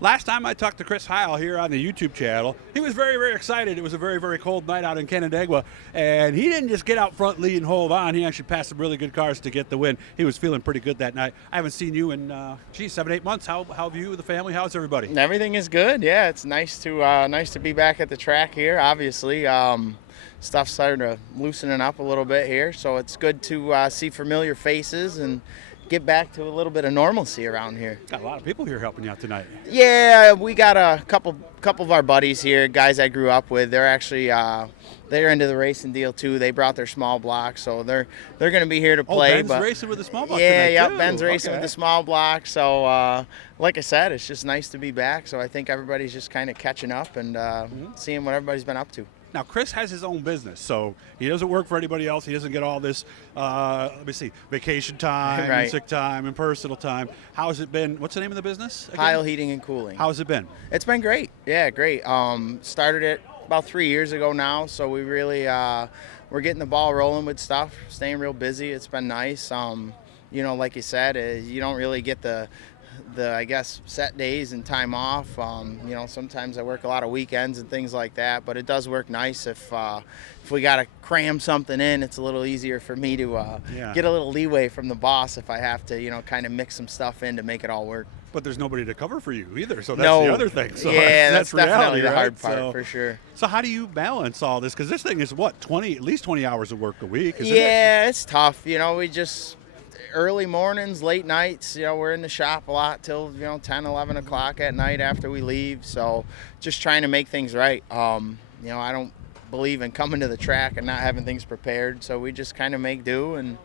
Last time I talked to Chris Hile here on the YouTube channel, he was very, very excited. It was a very, very cold night out in Canandaigua, and he didn't just get out front, lead, and hold on. He actually passed some really good cars to get the win. He was feeling pretty good that night. I haven't seen you in, 7, 8 months. How have you, the family? How's everybody? Everything is good. Yeah, it's nice to be back at the track here. Obviously, stuff's starting to loosening up a little bit here, so it's good to see familiar faces and get back to a little bit of normalcy around here. Got a lot of people here helping you out tonight. Yeah, we got a couple of our buddies here, guys I grew up with. They're actually they're into the racing deal too. They brought their small block, so they're going to be here to play. Ben's racing with the small block. Yeah, tonight, yeah, Ben's racing with the small block. So, like I said, it's just nice to be back. So I think everybody's just kind of catching up and seeing what everybody's been up to. Now, Chris has his own business, so he doesn't work for anybody else. He doesn't get all this, vacation time, Right. and sick time, and personal time. How has it been? What's the name of the business again? Hile Heating and Cooling. How's it been? It's been great. Yeah, great. Started it about 3 years ago now, so we really we're getting the ball rolling with stuff, staying real busy. It's been nice. Like you said, you don't really get the I guess set days and time off. Sometimes I work a lot of weekends and things like that, but it does work nice if we got to cram something in. It's a little easier for me to get a little leeway from the boss if I have to, kind of mix some stuff in to make it all work. But there's nobody to cover for you either, so that's the other thing. So yeah, that's definitely reality, the hard right? part for sure. So how do you balance all this? Because this thing is what, at least 20 hours of work a week, isn't Yeah, it? it's tough. We just early mornings, late nights, we're in the shop a lot till 10, 11 o'clock at night after we leave. So just trying to make things right. I don't believe in coming to the track and not having things prepared, so we just kind of make do, and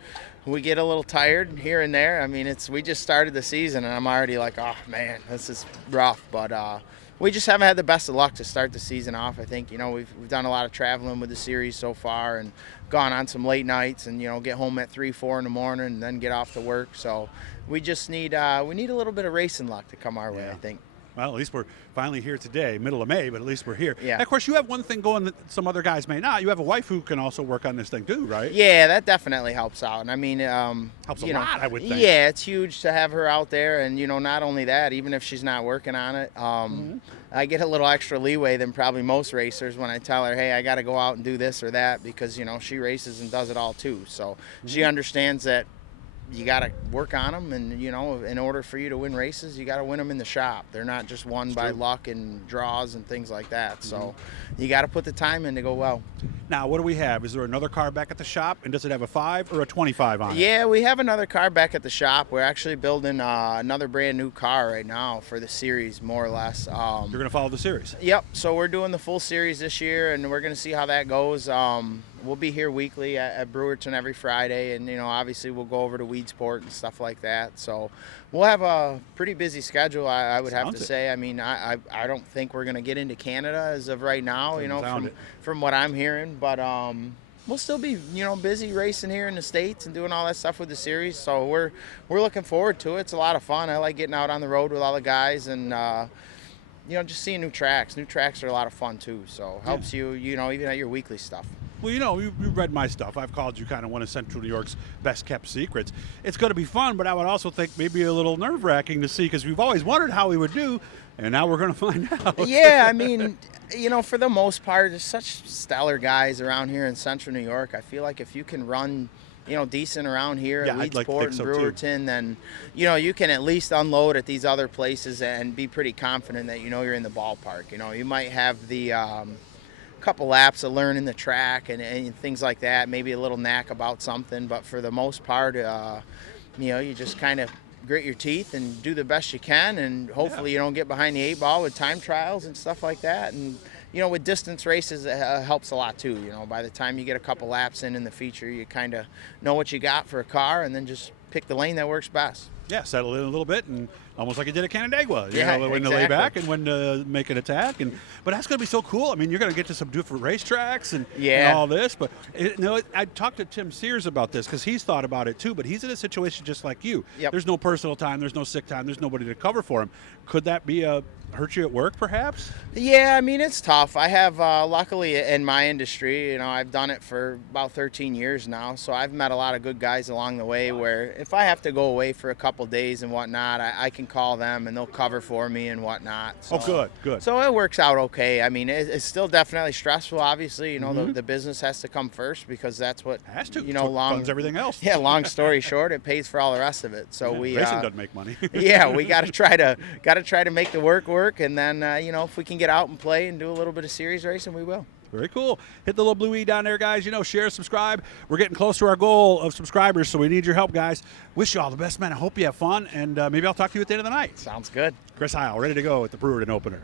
we get a little tired here and there. I mean, we just started the season and I'm already like, oh man, this is rough, but we just haven't had the best of luck to start the season off. I think we've done a lot of traveling with the series so far and gone on some late nights and get home at 3, 4 in the morning and then get off to work. So we just need a little bit of racing luck to come our way, I think. Well, at least we're finally here today, middle of May, but at least we're here. Yeah. And of course, you have one thing going that some other guys may not. You have a wife who can also work on this thing too, right? Yeah, that definitely helps out. And I mean, helps a lot, I would think. Yeah, it's huge to have her out there, and not only that, even if she's not working on it, I get a little extra leeway than probably most racers when I tell her, hey, I got to go out and do this or that, because she races and does it all too. So she understands that you got to work on them, and in order for you to win races, you got to win them in the shop. They're not just won by luck and draws and things like that. So you got to put the time in to go well. Now, what do we have? Is there another car back at the shop, and does it have a 5 or a 25 on it? Yeah, we have another car back at the shop. We're actually building another brand new car right now for the series, more or less. You're going to follow the series? Yep. So we're doing the full series this year, and we're going to see how that goes. We'll be here weekly at Brewerton every Friday, and obviously we'll go over to Weedsport and stuff like that. So we'll have a pretty busy schedule, I would have to say. I mean, I don't think we're going to get into Canada as of right now, from what I'm hearing, but we'll still be busy racing here in the States and doing all that stuff with the series. So we're looking forward to it. It's a lot of fun. I like getting out on the road with all the guys and just seeing new tracks. New tracks are a lot of fun too. So helps you even at your weekly stuff. Well, you read my stuff. I've called you kind of one of Central New York's best kept secrets. It's going to be fun, but I would also think maybe a little nerve wracking to see, because we've always wondered how we would do, and now we're going to find out. Yeah, I mean, for the most part, there's such stellar guys around here in Central New York. I feel like if you can run decent around here at Weedsport and Brewerton, then, you can at least unload at these other places and be pretty confident that, you're in the ballpark. You might have the couple laps of learning the track and things like that, maybe a little knack about something, but for the most part, you just kind of grit your teeth and do the best you can, and hopefully you don't get behind the 8 ball with time trials and stuff like that. And with distance races, it helps a lot too. By the time you get a couple laps in the feature, you kind of know what you got for a car, and then just pick the lane that works best. Yeah, settle in a little bit, and almost like you did at Canandaigua. When to lay exactly. back and when to make an attack. But that's going to be so cool. I mean, you're going to get to some different racetracks and all this. But I talked to Tim Sears about this, because he's thought about it too. But he's in a situation just like you. Yep. There's no personal time. There's no sick time. There's nobody to cover for him. Could that be hurt you at work, perhaps? Yeah, I mean, it's tough. I have, luckily in my industry, I've done it for about 13 years now, so I've met a lot of good guys along the way where if I have to go away for a couple days and whatnot, I can can call them and they'll cover for me and whatnot. So, oh, good. So it works out okay. I mean, it's still definitely stressful. Obviously, you know, the business has to come first because that's what has to. You know, funds everything else. Yeah, long story short, it pays for all the rest of it. So racing doesn't make money. yeah, we got to try to make the work, and then you know, if we can get out and play and do a little bit of series racing, we will. Very cool. Hit the little blue E down there, guys. You know, share, subscribe. We're getting close to our goal of subscribers, so we need your help, guys. Wish you all the best, man. I hope you have fun, and maybe I'll talk to you at the end of the night. Sounds good. Chris Hile, ready to go at the Brewerton opener.